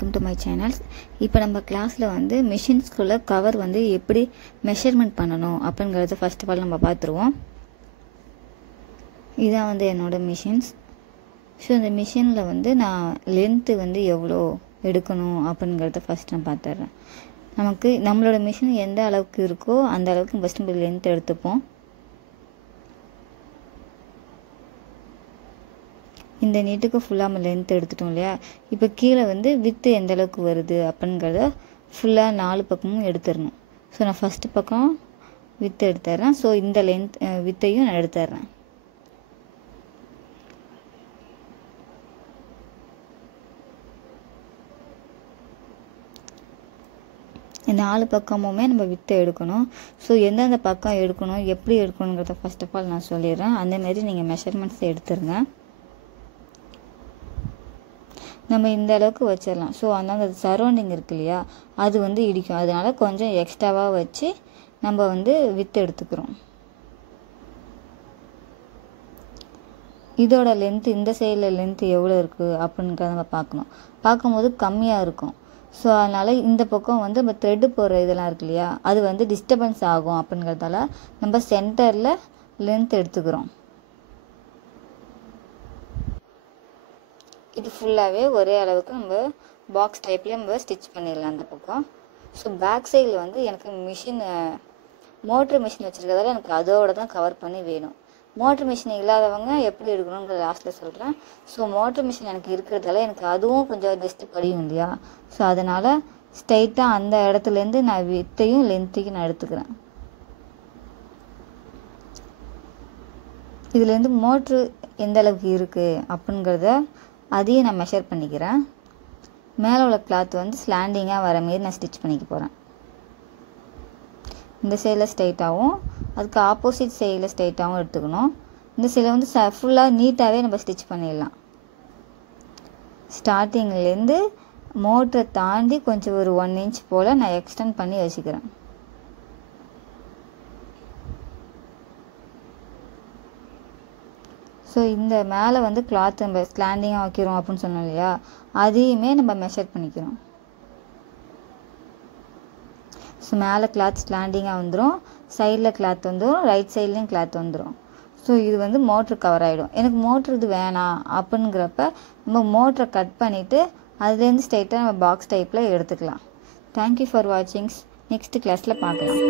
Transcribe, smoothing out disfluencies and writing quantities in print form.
Welcome to my channels. இப்போ நம்ம கிளாஸில் வந்து மிஷின்ஸ்குள்ள கவர் வந்து எப்படி மெஷர்மெண்ட் பண்ணணும் அப்படிங்கிறத ஃபர்ஸ்ட் ஆஃப் ஆல் நம்ம பார்த்துருவோம். இதான் வந்து என்னோடய மிஷின்ஸ். ஸோ இந்த மிஷினில் வந்து நான் லென்த்து வந்து எவ்வளோ எடுக்கணும் அப்படிங்கிறத ஃபஸ்ட் நான் பார்த்துட்றேன். நம்மளோட மிஷின் எந்த அளவுக்கு இருக்கோ அந்த அளவுக்கு ஃபஸ்ட் நம்ம லென்த் எடுத்துப்போம். இந்த நீட்டுக்கு ஃபுல்லாக நம்ம லென்த் எடுத்துட்டோம் இல்லையா. இப்போ கீழே வந்து வித்து எந்த அளவுக்கு வருது அப்படிங்கிறத ஃபுல்லாக 4 பக்கமும் எடுத்துடணும். ஸோ நான் ஃபஸ்ட்டு பக்கம் வித்து எடுத்துட்றேன். ஸோ இந்த லென்த் வித்தையும் நான் எடுத்துட்றேன். இந்த 4 பக்கமுமே நம்ம வித்து எடுக்கணும். ஸோ எந்தெந்த பக்கம் எடுக்கணும் எப்படி எடுக்கணுங்கிறத ஃபர்ஸ்ட் ஆஃப் ஆல் நான் சொல்லிடுறேன். அந்தமாரி நீங்கள் மெஷர்மெண்ட்ஸ் எடுத்துருங்க. நம்ம இந்த அளவுக்கு வச்சிடலாம். ஸோ அந்த சரௌண்டிங் இருக்கு இல்லையா, அது வந்து இடிக்கும். அதனால் கொஞ்சம் எக்ஸ்ட்ராவாக வச்சு நம்ம வந்து வித்து எடுத்துக்கிறோம். இதோட லென்த்து இந்த சைடில் லென்த்து எவ்வளோ இருக்குது அப்படிங்கிறத நம்ம பார்க்கணும். பார்க்கும்போது கம்மியாக இருக்கும். ஸோ அதனால் இந்த பக்கம் வந்து நம்ம த்ரெட்டு போடுற இதெல்லாம் இருக்கு இல்லையா, அது வந்து டிஸ்டர்பன்ஸ் ஆகும். அப்படிங்கிறதால நம்ம சென்டரில் லென்த் எடுத்துக்கிறோம். இது ஃபுல்லாகவே ஒரே அளவுக்கு நம்ம பாக்ஸ் டைப்லேயே நம்ம ஸ்டிச் பண்ணிடலாம் அந்த பக்கம். ஸோ பேக் சைடில் வந்து எனக்கு மோட்ரு மிஷின் வச்சுருக்கிறதால எனக்கு அதோடு தான் கவர் பண்ணி வேணும். மோட்ரு மிஷின் இல்லாதவங்க எப்படி எடுக்கணுங்கிற லாஸ்ட்டில் சொல்கிறேன். ஸோ மோட்ரு மிஷின் எனக்கு இருக்கிறதால எனக்கு அதுவும் கொஞ்சம் பெஸ்ட்டு படியும் இல்லையா. ஸோ அதனால் ஸ்ட்ரைட்டாக அந்த இடத்துலேருந்து நான் வித்தையும் லென்த்தையும் நான் எடுத்துக்கிறேன். இதுலேருந்து மோட்ரு எந்த அளவுக்கு இருக்குது அப்படிங்கிறத அதையும் நான் மெஷர் பண்ணிக்கிறேன். மேலே உள்ள கிளாத் வந்து ஸ்லாண்டிங்காக வர மாரி நான் ஸ்டிச் பண்ணிக்க போகிறேன். இந்த சைடில் ஸ்ட்ரைட்டாகவும் அதுக்கு ஆப்போசிட் சைடில் ஸ்ட்ரைட்டாகவும் எடுத்துக்கணும். இந்த சைடில் வந்து ஃபுல்லாக நீட்டாகவே நம்ம ஸ்டிச் பண்ணிடலாம். ஸ்டார்டிங்லேருந்து மோட்டரை தாண்டி கொஞ்சம் ஒரு 1 இன்ச் போல் நான் எக்ஸ்டெண்ட் பண்ணி வச்சுக்கிறேன். ஸோ இந்த மேலே வந்து கிளாத் நம்ம ஸ்லாண்டிங்காக வைக்கிறோம் அப்படின்னு சொன்னோம் இல்லையா, அதையுமே நம்ம மெஷர் பண்ணிக்கிறோம். ஸோ மேலே கிளாத் ஸ்லாண்டிங்காக வந்துடும், சைடில் கிளாத் வந்துடும், ரைட் சைட்லேயும் கிளாத் வந்துடும். ஸோ இது வந்து மோட்ரு கவர் ஆகிடும். எனக்கு மோட்ரு இது வேணாம் அப்படிங்கிறப்ப நம்ம மோட்டரை கட் பண்ணிவிட்டு அதுலேருந்து ஸ்ட்ரைட்டாக நம்ம பாக்ஸ் டைப்பில் எடுத்துக்கலாம். Thank you for வாட்சிங்ஸ். நெக்ஸ்ட் கிளாஸில் பார்க்கலாம்.